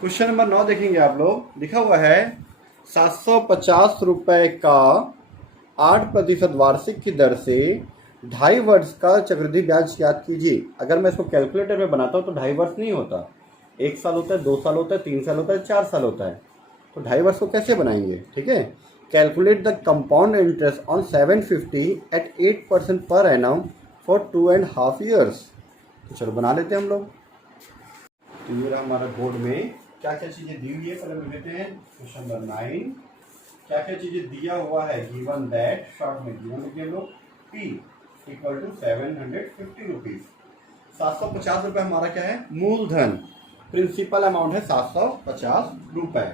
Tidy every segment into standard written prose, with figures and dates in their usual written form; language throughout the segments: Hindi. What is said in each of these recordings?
क्वेश्चन नंबर 9 देखेंगे आप लोग। लिखा हुआ है 750 रुपए का 8% वार्षिक की दर से 2.5 वर्ष का चक्रवृद्धि ब्याज ज्ञात कीजिए। अगर मैं इसको कैलकुलेटर में बनाता हूँ तो 2.5 वर्ष नहीं होता, 1 साल होता है, 2 साल होता है, 3 साल होता है, 4 साल होता है। तो 2.5 वर्ष को कैसे बनाएंगे? ठीक है, calculate the compound interest on 750 at 8% per annum for 2.5 years। तो चलो बना लेते हैं हम लोग। तो ये रहा हमारा बोर्ड में क्या क्या चीज़ें दी हुई है। पहले हम लेते हैं क्वेश्चन नंबर 9। क्या क्या चीज़ें दिया हुआ है? गिवन दैट, शॉर्ट में गिवन लिखिए हम लोग, P इक्वल टू 750 रुपीज़। 750 रुपये हमारा क्या है? मूलधन, प्रिंसिपल अमाउंट है 750 रुपये।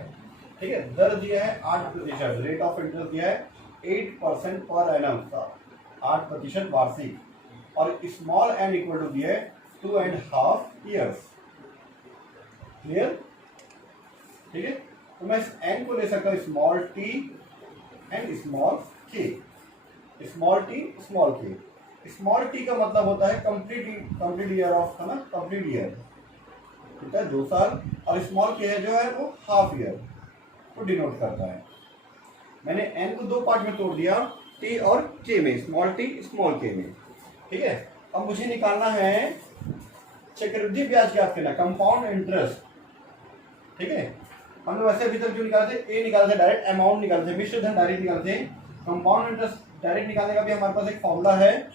ठीक है, दर दिया है 8%, रेट ऑफ इंटरेस्ट दिया है 8% पर एनम, 8% वार्षिक, और स्मॉल एन इक्वल टू दिया है 2.5 years। क्लियर? ठीक है, तो मैं इस एन को ले सकता हूँ स्मॉल टी एंड स्मॉल के। स्मॉल टी स्मॉल के। स्मॉल टी का मतलब होता है कंप्लीट ईयर ऑफ, है ना, कंप्लीट ईयर, ठीक है, 2 साल। और स्मॉल के है जो है वो हाफ ईयर को डिनोट करता है। मैंने एन को 2 पार्ट में तोड़ दिया, टी और के में, स्मॉल टी स्मॉल के में। ठीक है, अब मुझे निकालना है चक्रवृद्धि ब्याज ज्ञात करना, कंपाउंड इंटरेस्ट। ठीक है, हमने वैसे अभी तक जो निकाले थे, ए निकाले थे, डायरेक्ट अमाउंट निकालते थे, मिश्र धन डायरेक्ट निकालते थे। कंपाउंड इंटरेस्ट डायरेक्ट निकालने का भी हमारे पास एक फॉर्मूला है,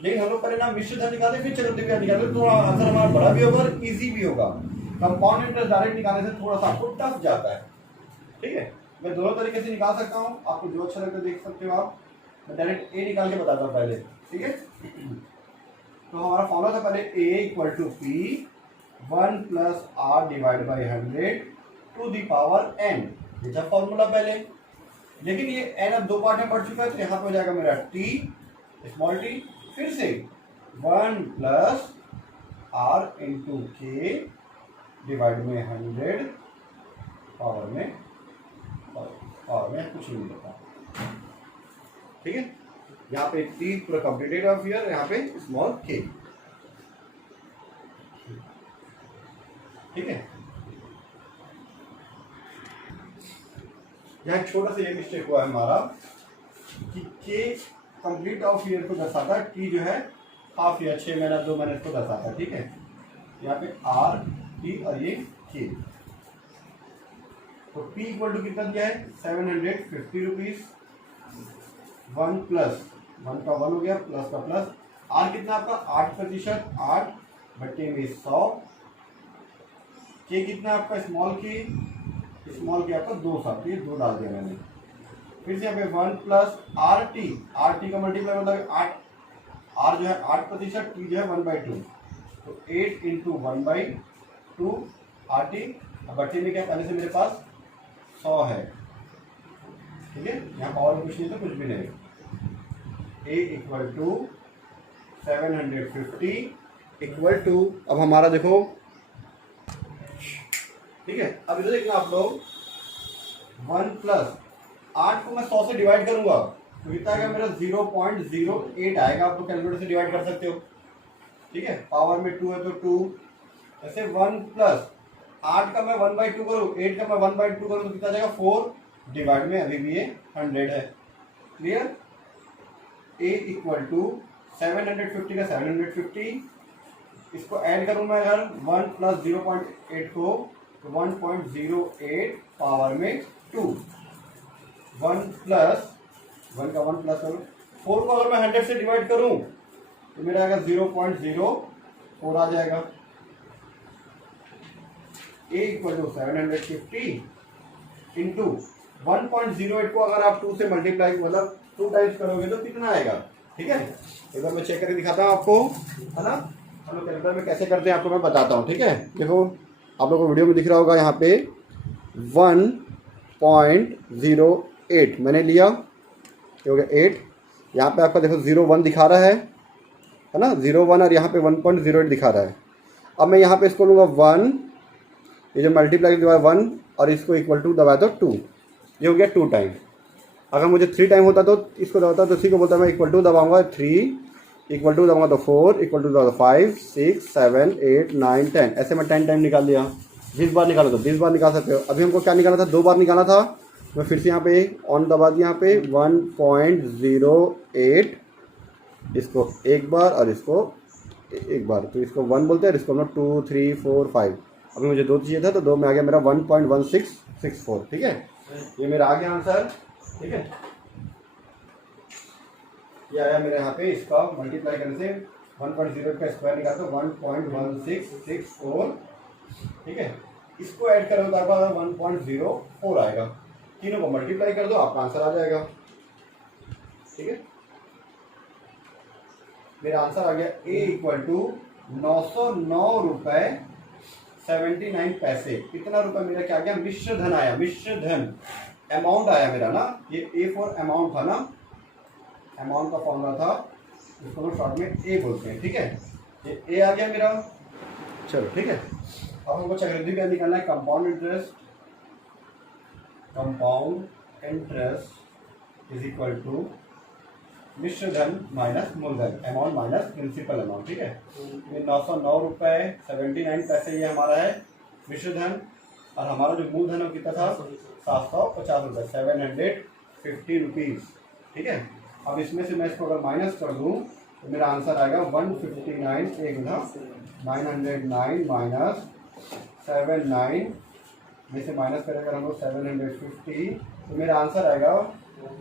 लेकिन हम लोग पहले ना मिश्र धन निकालते फिर चक्रवृद्धि ब्याज निकालते, तो आंसर हमारा बड़ा भी होगा और इजी भी होगा। कंपाउंड इंटरेस्ट डायरेक्ट निकालने से थोड़ा सा आपको टफ जाता है। ठीक है, मैं दोनों तरीके से निकाल सकता हूँ, आपको जो अच्छा लगता है देख सकते हो आप। मैं डायरेक्ट ए निकाल के बताता हूँ पहले। ठीक है, तो हमारा फॉर्मूला था पहले A equal to P 1 plus R divide by 100 to the power N. ये था फॉर्मूला पहले, लेकिन ये एन अब 2 पार्ट में बढ़ चुका है, तो यहाँ पे हो जाएगा मेरा टी स्मॉल टी, फिर से 1 प्लस आर इंटू के डिवाइड में 100 पावर में कुछ नहीं होता। ठीक है, यहाँ पे टी पूरा कंप्लीटेड ऑफ ईयर, यहाँ पे स्मॉल के। ठीक है, यहाँ एक छोटा सा ये मिस्टेक हुआ है हमारा कि के कंप्लीट ऑफ ईयर को दर्शाता है, टी जो है हाफ ईयर, 6 महीना 2 महीने को दर्शाता है। ठीक है, यहाँ पे आर टी और ये के। तो P इक्वल टू कितना दिया है? 750 रुपीज। 1 प्लस 1 का 1 हो गया, प्लस का प्लस। आर कितना आपका? 8%, 8 बट्टे में 100। के कितना आपका? स्मॉल के आपका 2 साल, ये 2 डाल दिया मैंने। फिर से यहाँ पे 1 प्लस आर टी का मल्टीप्लाई मतलब 8, आर जो है 8%, टी जो है 1/2, तो 8 इंटू 1/2 आर टी। अब बट्टे में क्या, पहले से मेरे पास 100 है। ठीक है, यहाँ पावर में कुछ नहीं तो कुछ भी नहीं। ए इक्वल टू 750 इक्वल टू, अब हमारा देखो, ठीक है, अब इधर देखना आप लोग, 1 प्लस 8 को मैं 100 से डिवाइड करूंगा तो कितना आएगा मेरा? 0.08 आएगा। आप तो कैलकुलेटर से डिवाइड कर सकते हो। ठीक है, पावर में 2 है तो 2, ऐसे 1 प्लस 8 का मैं 1/2 करूँ, 8 का मैं 1/2 करूँ तो कितना जाएगा? 4 डिवाइड में अभी भी ये 100 है। क्लियर? ए इक्वल टू 750 का 750, इसको ऐड करूँ मैं अगर 1 प्लस 0.8 को, तो 1.08 पावर में 2। 1 प्लस 1 का 1 प्लस 4 को अगर मैं 100 से डिवाइड करूँ तो मेरा आएगा 0.04 आ जाएगा। ए इक्वल टू 750 इंटू 1.08 को अगर आप 2 से मल्टीप्लाई, मतलब 2 टाइम्स करोगे तो कितना आएगा? ठीक है, एक बार मैं चेक करके दिखाता हूँ आपको, है ना। हम लोग कैलकुलेटर में कैसे करते हैं आपको मैं बताता हूँ। ठीक है, देखो आप लोगों को वीडियो में दिख रहा होगा, यहाँ पे 1.08 मैंने लिया, ये हो गया 8। यहाँ पे आपका देखो 0.1 दिखा रहा है ना, 0.1, और यहाँ पे 1.08 दिखा रहा है। अब मैं यहाँ पे इसको लूँगा 1, ये जो मल्टीप्लाई दबाया 1 और इसको इक्वल टू दबाया तो 2, ये हो गया 2 टाइम। अगर मुझे 3 टाइम होता तो इसको दबाता, तो इसी को बोलता मैं इक्वल टू दबाऊंगा 3, इक्वल टू दबाऊंगा तो 4, इक्वल टू दबाऊंगा 5, 6, 7, 8, 9, 10, ऐसे मैं 10 टाइम निकाल दिया। 20 बार निकालो तो 20 बार निकाल सकते हो। अभी हमको क्या निकालना था, 2 बार निकालना था। मैं फिर से यहाँ पे ऑन दबा दिया, यहाँ पे 1.08, इसको एक बार और इसको एक बार, तो इसको 1 बोलते हैं और इसको हम लोग 2 3 4 5। अभी मुझे 2 चाहिए था तो 2 में आ गया मेरा 1.1664। ठीक है, ये मेरा आ गया आंसर। ठीक है, ये आया मेरे यहाँ पे, इसका मल्टीप्लाई करने से 1.0 का स्क्वायर निकाल तो 1.1664। ठीक है, इसको ऐड करो तो आपका 1.04 आएगा। तीनों को मल्टीप्लाई कर दो, आपका आंसर आ जाएगा। ठीक है, मेरा आंसर आ गया ए इक्वल टू 909 रुपए 79 पैसे। कितना रुपए मेरा क्या गया, मिश्र धन आया। मिश्र धन अमाउंट आया मेरा ना, ये ए फॉर अमाउंट था ना, अमाउंट का फॉर्मूला था, इसको हम शॉर्ट में ए बोलते हैं। ठीक है, ये ए आ गया मेरा। चलो ठीक है, अब हमको चक्रवृद्धि ब्याज निकालना है। Compound interest is equal to मिश्र धन माइनस मूलधन, अमाउंट माइनस प्रिंसिपल अमाउंट। ठीक है, ये 909 रुपए 79 पैसे ये हमारा है मिश्र धन, और हमारा जो मूलधन है वो कितना था, 750 रुपए, 750 रुपीज। ठीक है, अब इसमें से मैं इसको अगर माइनस कर दूं तो मेरा आंसर आएगा 159, एक गुना 909 माइनस 79 में से माइनस करेंगे हम लोग 750, तो मेरा आंसर आएगा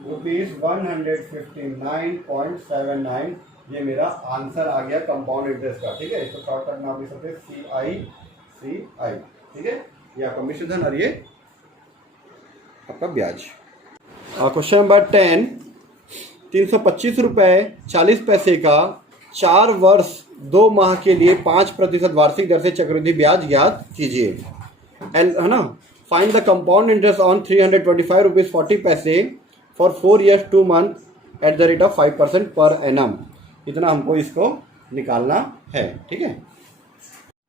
₹159.79। ये मेरा आंसर आ गया कंपाउंड इंटरेस्ट का। ठीक है, इसको शॉर्ट करना आप लिख सकते हैं CI। ठीक है, ये आपका मिश्र धन और ये आपका ब्याज। क्वेश्चन नंबर 10, 325 रुपए 40 पैसे का 4 वर्ष 2 माह के लिए 5% वार्षिक दर से चक्रवृद्धि ब्याज ज्ञात कीजिए। है ना, find the compound interest on 325 rupees 40 पैसे for 4 years 2 months at the rate of 5% per annum. इतना हमको इसको निकालना है। ठीक है,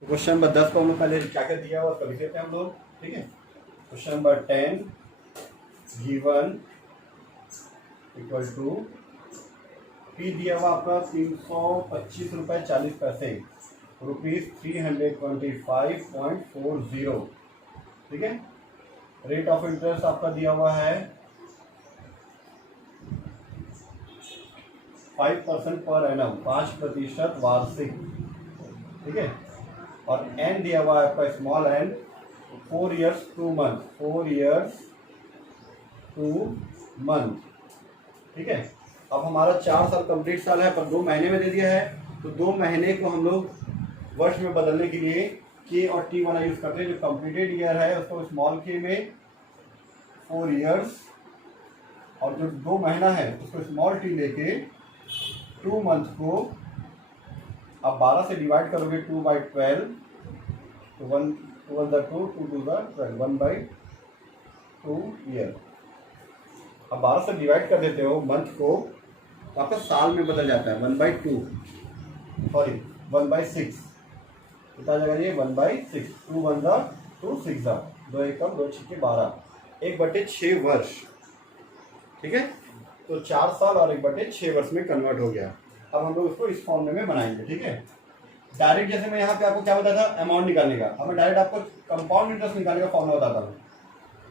क्वेश्चन नंबर 10 को हम लोग पहले क्या क्या दिया हुआ उसका लिख लेते हैं हम लोग। ठीक है, question number 10, given equal to P दिया हुआ आपका 325 रुपए 40 पैसे, ₹325.40। ठीक है, रेट ऑफ इंटरेस्ट आपका दिया हुआ है 5% पर एनम, 5% वार्षिक। ठीक है, और एन दिया हुआ है आपका small N, 4 years 2 months, 4 years 2 months। ठीक है, अब हमारा 4 साल कंप्लीट साल है पर 2 महीने में दे दिया है, तो 2 महीने को हम लोग वर्ष में बदलने के लिए के और टी वाला यूज करते हैं। जो कंप्लीटेड ईयर है उसको स्मॉल के में 4 years, और जो 2 महीना है उसको स्मॉल टी लेके 2 months को आप 12 से डिवाइड करोगे, 2/12, तो 1 2 2 2 12, 1/2 ईयर। अब 12 से डिवाइड कर देते हो मंथ को, तो आपका साल में बदल जाता है 1/2, सॉरी 1/6, कितना जाएगा ये 1/6, 2 1 2 6 2 1 2 6 12, 1/6 वर्ष। ठीक है, तो 4 साल और 1/6 वर्ष में कन्वर्ट हो गया। अब हम लोग इसको इस फॉर्मूले में बनाएंगे। ठीक है, डायरेक्ट जैसे मैं यहाँ पे आपको क्या बताया था, अमाउंट निकालने का, अब मैं डायरेक्ट आपको कंपाउंड इंटरेस्ट निकालने का फॉर्मूला बताता हूँ।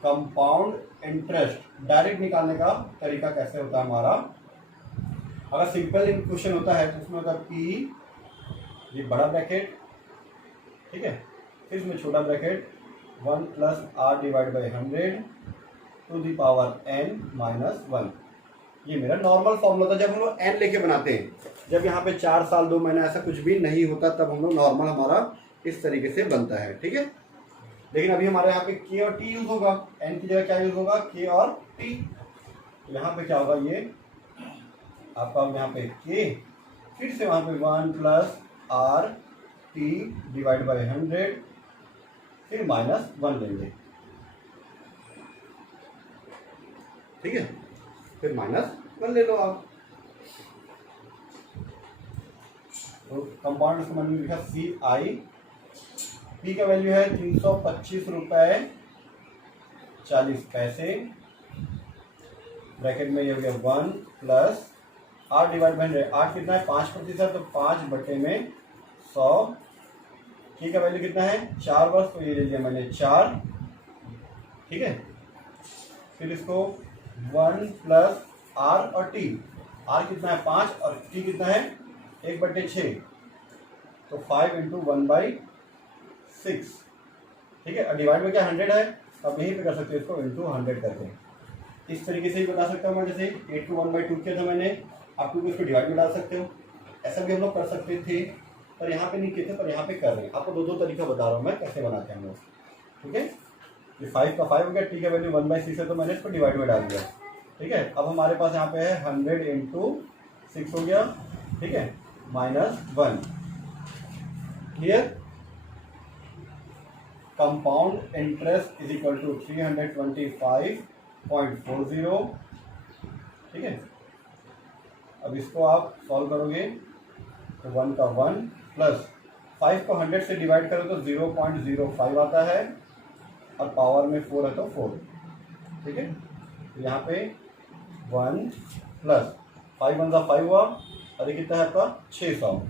कंपाउंड इंटरेस्ट डायरेक्ट निकालने का तरीका कैसे होता है हमारा, अगर सिंपल क्वेश्चन होता है तो उसमें होता है पी, ये बड़ा ब्रैकेट, ठीक है, फिर इसमें छोटा bracket 1 + R/100 to the power n - 1। ये मेरा नॉर्मल फॉर्मूला था जब हम लोग n लेके बनाते हैं। जब यहाँ पे 4 साल 2 महीने ऐसा कुछ भी नहीं होता तब हम लोग नॉर्मल हमारा इस तरीके से बनता है। ठीक है, लेकिन अभी हमारे यहाँ पे k और t यूज होगा, n की जगह क्या यूज होगा, k और t। यहाँ पे क्या होगा, ये आपका यहाँ पे k, फिर से वहाँ पे 1 + RT/100, फिर -1 लेंगे। ठीक है, फिर -1 ले लो आप। तो कंपाउंड का वैल्यू लिखा CI, P का वैल्यू है 325 रुपए 40 पैसे, ब्रैकेट में ये हो गया 1 + R/100। R कितना है, 5%, तो 5/100 टी का वैल्यू कितना है 4 वर्ष, तो ये ले लिया मैंने 4, ठीक है। फिर इसको 1 प्लस आर और टी, आर कितना है 5 और टी कितना है 1/6, तो 5 इंटू 1/6, ठीक है। और डिवाइड में क्या 100 है, अब यहीं पे कर सकते हो इसको इंटू 100 करके। इस तरीके से ही बता सकता हूँ मैं, जैसे 8 को 1/2 किया था मैंने, आप लोग इसको डिवाइड में डाल सकते हो, ऐसा भी हम लोग कर सकते थे, पर यहाँ पे नहीं किए थे, पर यहाँ पे कर रहे हैं। आपको दो तरीका बता रहा हूँ मैं कैसे बनाते हैं हम लोग, ठीक है। ये 5 का 5 हो गया, टी का वैल्यू 1/6 है, तो मैंने इसको डिवाइड में डाल दिया, ठीक है। अब हमारे पास यहाँ पे है 100 इंटू 6 हो गया, ठीक है, -1, clear. Compound interest is equal to 325.40, ठीक है। अब इसको आप सॉल्व करोगे तो 1 का 1 प्लस 5 को 100 से डिवाइड करो तो 0.05 आता है, और पावर में 4 है तो 4, ठीक है। तो यहाँ पे 1 प्लस 5 1 का 5 हुआ, और ये कितना है आपका 600।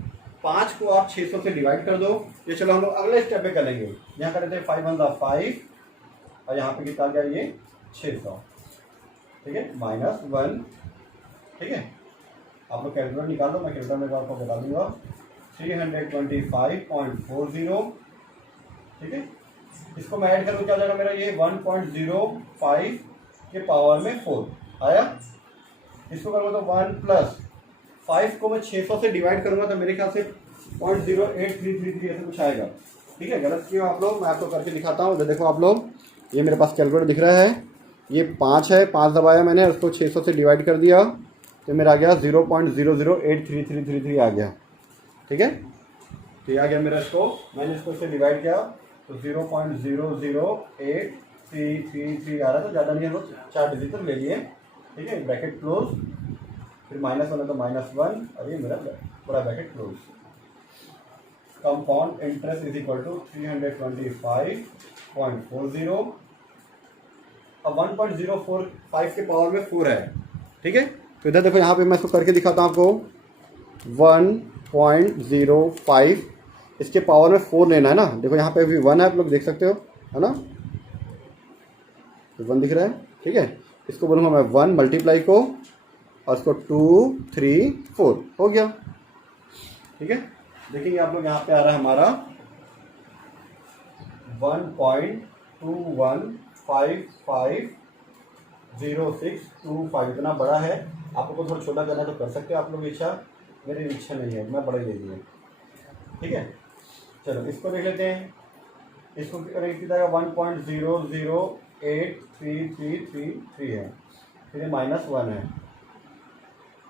5 को आप 600 से डिवाइड कर दो। ये चलो हम लोग अगले स्टेप पे करेंगे। यहाँ कर देते हैं 5 1 का 5, और यहाँ पे कितना गया ये 600, ठीक है, -1, ठीक है। आप लोग कैलकुलेटर निकाल दो, मैं कैलकुलेटर में आपको बता दूंगा। 325.40, ठीक है। इसको मैं ऐड करूँ क्या जाएगा मेरा, ये 1.05 के पावर में 4 आया। इसको करूँगा तो 1 प्लस 5 को मैं 600 से डिवाइड करूँगा तो मेरे ख्याल से 0.08333 ऐसा कुछ आएगा, ठीक है। गलत किया आप लोग, मैं आपको करके दिखाता हूँ। देखो आप लोग, ये मेरे पास कैलकुलेटर दिख रहा है, ये 5 है, 5 दबाया मैंने, उसको 600 से डिवाइड कर दिया तो मेरा आ गया 0.008333 आ गया, ठीक है। तो ये आ गया मेरा, इसको मैंने इसको से डिवाइड किया तो 0.00833 आ रहा है, तो ज़्यादा नहीं, हम लोग 4 डिजिट तक ले लिए, ठीक है। ब्रैकेट क्लोज, फिर -1 है तो -1, और ये मेरा पूरा bracket close. Compound interest is equal to 325.40, अब 1.045 के पावर में 4 है, ठीक है। तो इधर देखो, यहाँ पे मैं इसको करके दिखाता हूँ आपको। 1.05, इसके पावर में 4 लेना है ना। देखो यहाँ पे भी 1 है, आप लोग देख सकते हो, है ना, तो 1 दिख रहा है, ठीक है। इसको बोलूँगा मैं 1 मल्टीप्लाई को, और इसको 2 3 4 हो गया, ठीक है। देखेंगे आप लोग, यहाँ पे आ रहा है हमारा 1.21550625, इतना बड़ा है। आपको थोड़ा छोटा करना है तो कर सकते हो आप लोग, इच्छा, मेरी इच्छा नहीं है, मैं बड़ा ही ले लिया, ठीक है। चलो इसको देख लेते हैं। इसको कितना है 1.008333 है, फिर -1 है,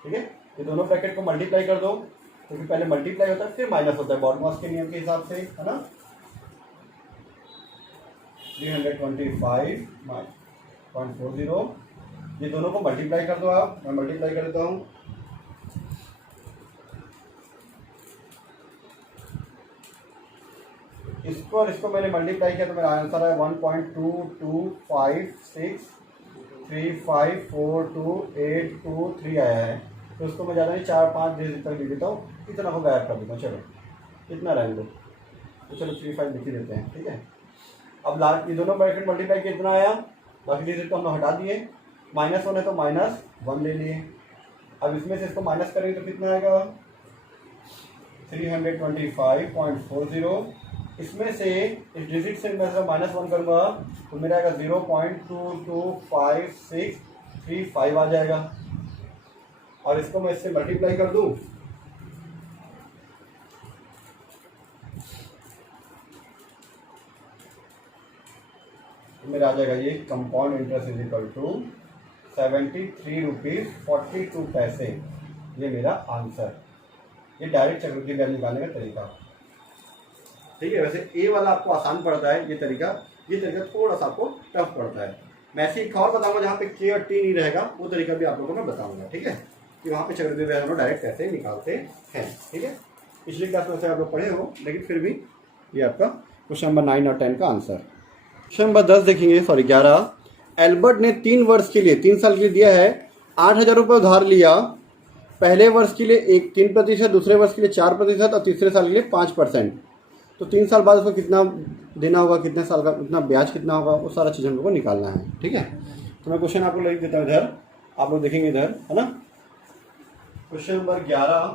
ठीक है। ये दोनों ब्रैकेट को मल्टीप्लाई कर दो, क्योंकि पहले मल्टीप्लाई होता है फिर माइनस होता है बॉडमॉस के नियम के हिसाब से, है ना। 325.40, ये दोनों को मल्टीप्लाई कर दो आप, मैं मल्टीप्लाई कर देता हूँ। इसको और इसको मैंने मल्टीप्लाई किया तो मेरा आंसर है 1.225635428223 आया है। तो उसको मैं ज़्यादा नहीं 4-5 डिजिट तक लिख देता हूँ, इतना को गायब कर देता हूँ। चलो इतना रहने दो, तो चलो 35 लिख ही देते हैं, ठीक है। अब लास्ट ये दोनों ब्रैकेट मल्टीप्लाई कितना आया, बाकी डिजिट को हम लोग हटा दिए, -1 है तो -1 ले लिए। अब इसमें से इसको माइनस करेंगे तो कितना आएगा 325.40। इसमें से इस डिजिट से मैं -1 करूँगा तो मेरा आएगा 0.225635 आ जाएगा। और इसको मैं इससे मल्टीप्लाई कर दूँ तो मेरा आ जाएगा ये compound interest is equal to 73 rupees 42 पैसे। ये मेरा आंसर, ये डायरेक्ट चक्रवृद्धि ब्याज निकालने का तरीका, ठीक है। वैसे ए वाला आपको आसान पड़ता है ये तरीका थोड़ा सा आपको टफ पड़ता है। मैं ऐसे एक और बताऊंगा जहाँ पे के और टी नहीं रहेगा, वो तरीका भी आप लोगों को मैं बताऊंगा, ठीक है, कि वहाँ पे चक्रवृद्धि ब्याज हम लोग डायरेक्ट कैसे निकालते हैं, ठीक है। पिछली क्लास में से आप लोग पढ़े हो, लेकिन फिर भी ये आपका क्वेश्चन नंबर 9 और 10 का आंसर। क्वेश्चन नंबर 10 देखेंगे, 11। एल्बर्ट ने 3 वर्ष के लिए 3 साल के लिए दिया है 8,000 रुपये उधार लिया। पहले वर्ष के लिए 3%, दूसरे वर्ष के लिए 4% और तीसरे साल के लिए 5%। तो 3 साल बाद उसको कितना देना होगा, कितने साल का, कितना ब्याज कितना होगा, वो सारा चीज़ हम लोग को निकालना है। ठीक है, तो मैं क्वेश्चन आपको लिख देता हूँ इधर, आप लोग देखेंगे इधर, है ना। क्वेश्चन नंबर 11,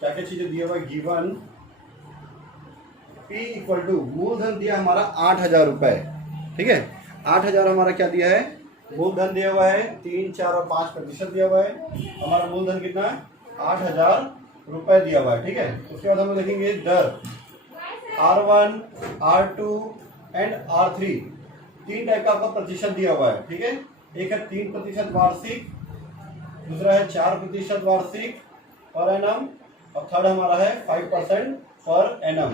क्या क्या चीज़ें दिया हुआ है। गिवन P इक्वल टू, मूलधन दिया हमारा 8,000 रुपये। ठीक है, 8,000 हमारा क्या दिया है, मूलधन दिया हुआ है। 3, 4 और 5% दिया हुआ है। हमारा मूलधन कितना है, 8,000 रुपये दिया हुआ है। ठीक है, उसके बाद हम लोग देखेंगे दर, R1, R2 and R3, 3 type का आपका प्रतिशत दिया हुआ है। ठीक है, एक है 3% वार्षिक, दूसरा है 4% वार्षिक पर एनम, और थर्ड हमारा है 5% पर एनम।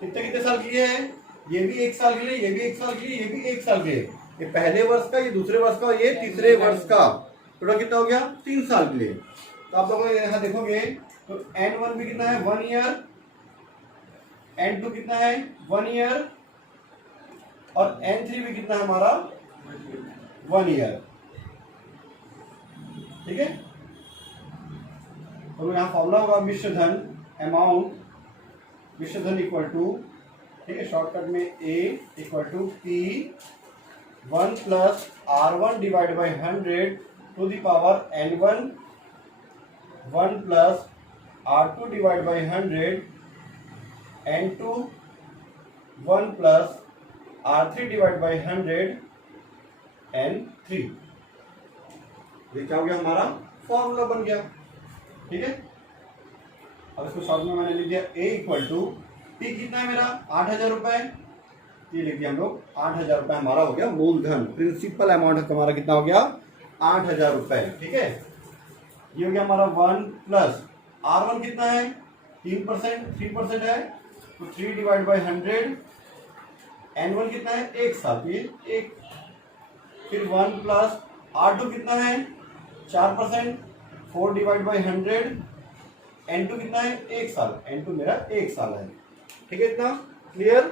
कितने कितने साल के लिए है, ये भी 1 साल के लिए, ये भी 1 साल के लिए, ये भी 1 साल के लिए। ये पहले वर्ष का, ये दूसरे वर्ष का, ये तीसरे वर्ष का, टोटल कितना हो गया, 3 साल के लिए। तो आप लोग यहाँ देखोगे तो N1 भी कितना है, 1 ईयर, N2 कितना है, 1 ईयर, और N3 भी कितना है हमारा, 1 ईयर। ठीक है, तो यहाँ फॉर्मूला होगा मिश्रधन अमाउंट, मिश्रधन इक्वल टू, ठीक है, शॉर्टकट में A equal to P1 plus R1 divide by 100 to the power N1, 1 plus R2 divide by 100, N2, 1 plus R3 divide by 100, N3। ये क्या हो गया, हमारा फॉर्मूला बन गया। ठीक है, अब इसको शॉर्ट में मैंने लिख दिया A इक्वल टू, P कितना है मेरा, 8,000 रुपये, ये लिख दिया हम लोग, 8,000 रुपये हमारा हो गया मूलधन, प्रिंसिपल अमाउंट हमारा कितना हो गया, 8,000 रुपये। ठीक है, ये हो गया हमारा 1 प्लस R1 कितना है, 3% है, तो 3 डिवाइड बाई 100, N1 कितना है, 1 साल, ये 1, फिर 1 प्लस R2 कितना है, 4%, 4 डिवाइड बाई 100, N2 कितना है, 1 साल, N2 मेरा 1 साल है। ठीक है, इतना क्लियर।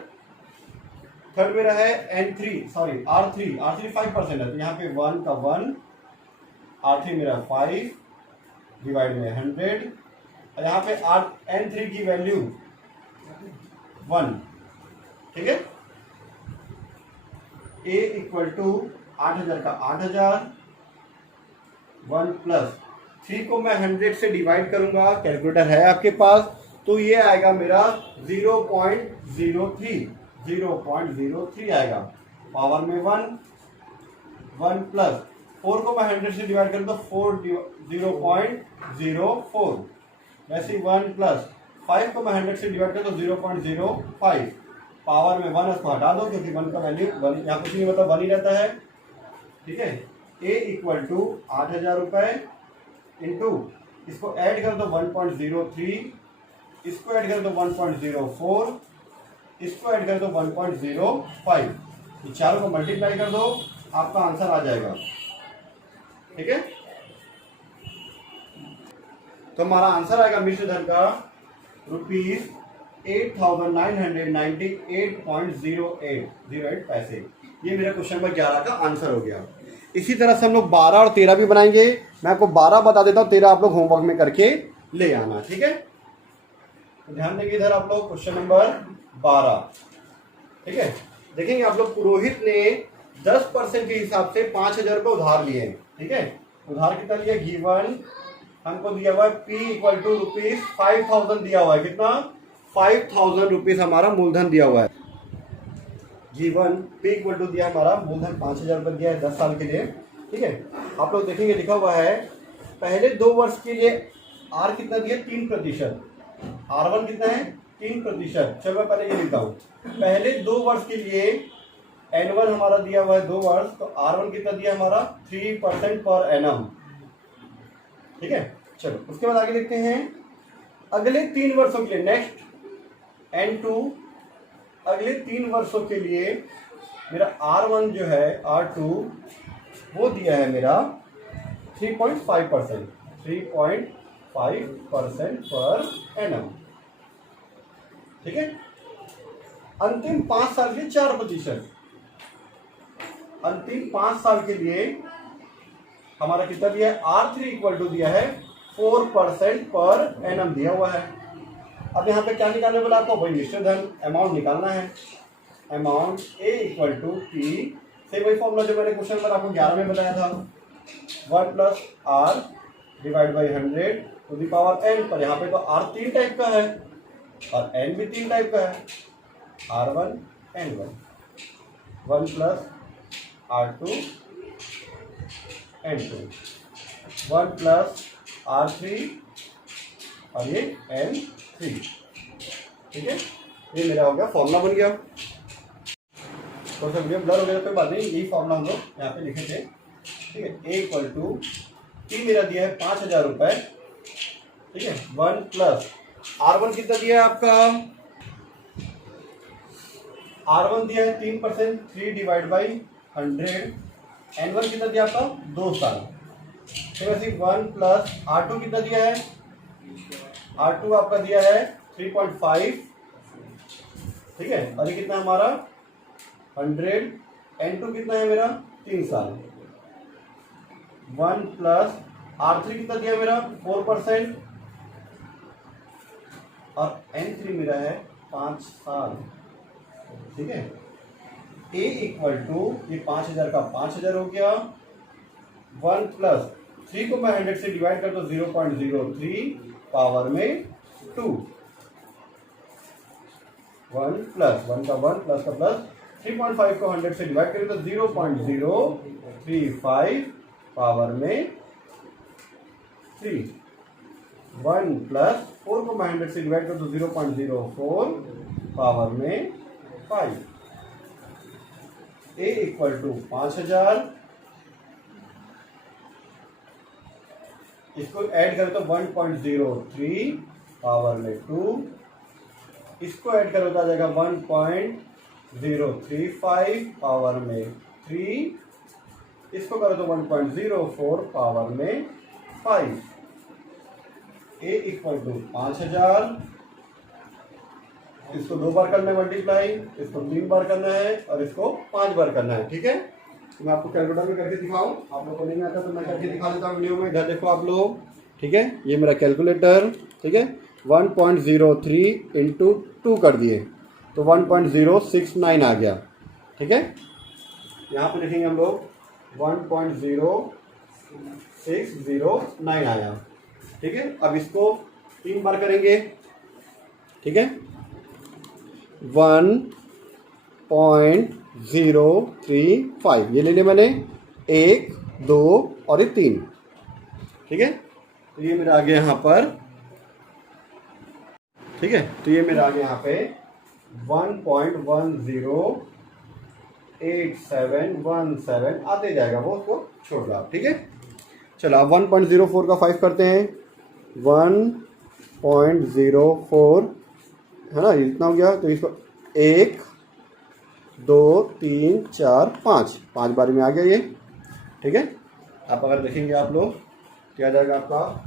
थर्ड मेरा है R3 5% है, तो यहाँ पे 1 का 1, R3 मेरा 5 डिवाइड में 100, और यहाँ पे N3 की वैल्यू 1। ठीक है, A इक्वल टू 8,000 का 8,000, 1 प्लस 3 को मैं 100 से डिवाइड करूंगा, कैलकुलेटर है आपके पास, तो ये आएगा मेरा 0.03 आएगा, पावर में 1 प्लस 4 को मैं 100 से डिवाइड करूँ तो 0.04, वैसे 1 प्लस 5 को मैं 100 से डिवाइड करूँ तो 0.05, पावर में 1, उसको हटा दो क्योंकि 1 का वैल्यू यहाँ कुछ नहीं मतलब 1 ही रहता है। ठीक है, A इक्वल टू 8,000 रुपये इंटू, इसको ऐड कर दो 1.03, इसको ऐड कर दो 1.04, इसको ऐड कर दो 1.05, ये चारों को मल्टीप्लाई कर दो, आपका आंसर आ जाएगा। ठीक है, तो हमारा आंसर आएगा मिश्रधन का ₹8,998.08 पैसे। ये मेरा क्वेश्चन नंबर 11 का आंसर हो गया। इसी तरह से हम लोग 12 और 13 भी बनाएंगे। मैं आपको 12 बता देता हूँ, 13 आप लोग होमवर्क में करके ले आना। ठीक है, तो ध्यान देंगे इधर आप लोग क्वेश्चन नंबर 12। ठीक है, देखेंगे आप लोग, पुरोहित ने 10% के हिसाब से 5,000 रुपये उधार लिए हैं। ठीक है, उधार कितना लिया, गिवन हमको दिया हुआ है P इक्वल टू ₹5,000 दिया हुआ है, कितना, 5,000 रुपीज हमारा मूलधन दिया हुआ है। गिवन P इक्वल टू दिया हमारा मूलधन 5,000 रुपये दिया है 10 साल के लिए। ठीक है, आप लोग देखेंगे लिखा हुआ है पहले 2 वर्ष के लिए R कितना दिया, 3%, R1 कितना है, 3%। चलो मैं पहले ये लिखता हूँ, पहले 2 वर्ष के लिए N1 हमारा दिया हुआ है 2 वर्ष, तो R1 कितना दिया हमारा 3% पर एनम। ठीक है, चलो उसके बाद आगे लिखते हैं अगले 3 वर्षों के लिए, नेक्स्ट N2, अगले 3 वर्षों के लिए मेरा R1 जो है, R2 वो दिया है मेरा 3.5% पर एनम। ठीक है, अंतिम 5 साल के लिए 4%, अंतिम 5 साल के लिए हमारा कितना दिया है, R3 इक्वल टू दिया है 4% पर एनम दिया हुआ है। अब यहाँ पे क्या निकालने बोला आपको, वही निश्चित धन अमाउंट निकालना है। Amount A equal to P से वही फॉर्मूला जो मैंने क्वेश्चन नंबर आपको 11 में बताया था, 1 plus R divide by 100 to the power N. पर यहाँ पे तो आर 3 टाइप का है और एन भी 3 टाइप का है, R1 N1, 1 plus R2 N2, 1 plus R3 और ये N3। ठीक है, ये मेरा हो गया फॉर्मूला बन गया। तो सब ब्लर हो गया, कोई बात नहीं, यही फॉर्मूला हम लोग यहाँ पे लिखे थे। ठीक है, ए इक्वल टू पी मेरा दिया है 5,000 रुपये। ठीक है, 1 प्लस R1 कितना दिया है आपका, R1 दिया है 3%, 3 डिवाइड बाई 100। N1 कितना दिया आपका 2 साल। फिर वैसे 1 प्लस R2 कितना दिया है, R2 आपका दिया है 3.5। ठीक है, और ये कितना हमारा 100। N2 कितना है मेरा 3 साल। 1 प्लस R3 कितना दिया मेरा 4% और N3 मेरा है 5 साल। ठीक है, A इक्वल टू ये 5,000 का 5,000 हो गया। 1 प्लस 3 को मैं 100 से डिवाइड कर तो 0.03 पावर में 2। 1 प्लस 1 का 1 प्लस का प्लस 3.5 को 100 से डिवाइड करें तो 0.035 पावर में 3। 1 प्लस 4 को मैं 100 से डिवाइड कर तो 0.04 पावर में 5। A इक्वल टू 5,000, इसको ऐड करें तो 1.03 पावर में 2, इसको ऐड करो तो आ जाएगा 1.035 पावर में 3, इसको करो तो 1.04 पावर में 5। A इक्वल टू 5,000, इसको 2 बार करना है मल्टीप्लाई, इसको 3 बार करना है और इसको 5 बार करना है। ठीक है, तो मैं आपको कैलकुलेटर में करके दिखाऊं, आप लोग को नहीं आता तो मैं करके दिखा देता हूँ वीडियो में। इधर देखो आप लोग। ठीक है, ये मेरा कैलकुलेटर। ठीक है, 1.03 इंटू 2 कर दिए तो 1.069 आ गया। ठीक है, यहाँ पे लिखेंगे हम लोग 1.0609 आया। ठीक है, अब इसको 3 बार करेंगे। ठीक है, 1.035 ये ले लिया मैंने, 1, 2 और ये 3। ठीक है, तो ये मेरा आ गया यहाँ पर। ठीक है, तो ये मेरा आ गया यहाँ पे 1.108717 आते जाएगा, वो उसको छोड़ दो आप। ठीक है, चलो आप 1.04 का 5 करते हैं, 1.04 है ना, इतना हो गया। तो इसको 1, 2, 3, 4, 5 बार में आ गया ये। ठीक है, आप अगर देखेंगे आप लोग क्या आ जाएगा आपका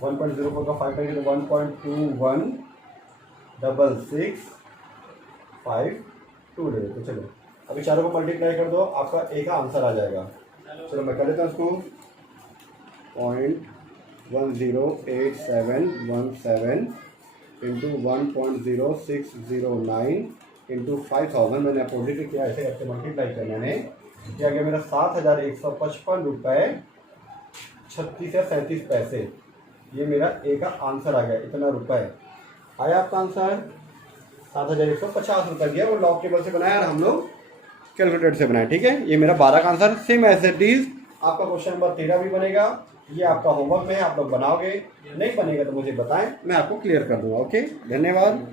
1.04 का 5 करेंगे तो 1.216652 दे देते। चलो अभी चारों को मल्टीप्लाई कर दो, आपका ए का आंसर आ जाएगा। चलो मैं कर देता हूँ इसको 0.108717 इंटू 1.0609 इंटू 5000 मैंने अपोजिट किया, ऐसे करके मल्टीप्लाई किया मैंने, किया गया मेरा 7,155 रुपये 36 या 37 पैसे। ये मेरा ए का आंसर आ गया, इतना रुपए आया आपका आंसर। 7,150 रुपये दिया, वो लॉग टेबल से बनाया और हम लोग कैलकुलेटर से बनाया। ठीक है, ये मेरा 12 का answer. Same as it is आपका क्वेश्चन नंबर 13 भी बनेगा। ये आपका होमवर्क में है, आप लोग बनाओगे, नहीं बनेगा तो मुझे बताएं, मैं आपको क्लियर कर दूंगा। ओके, धन्यवाद।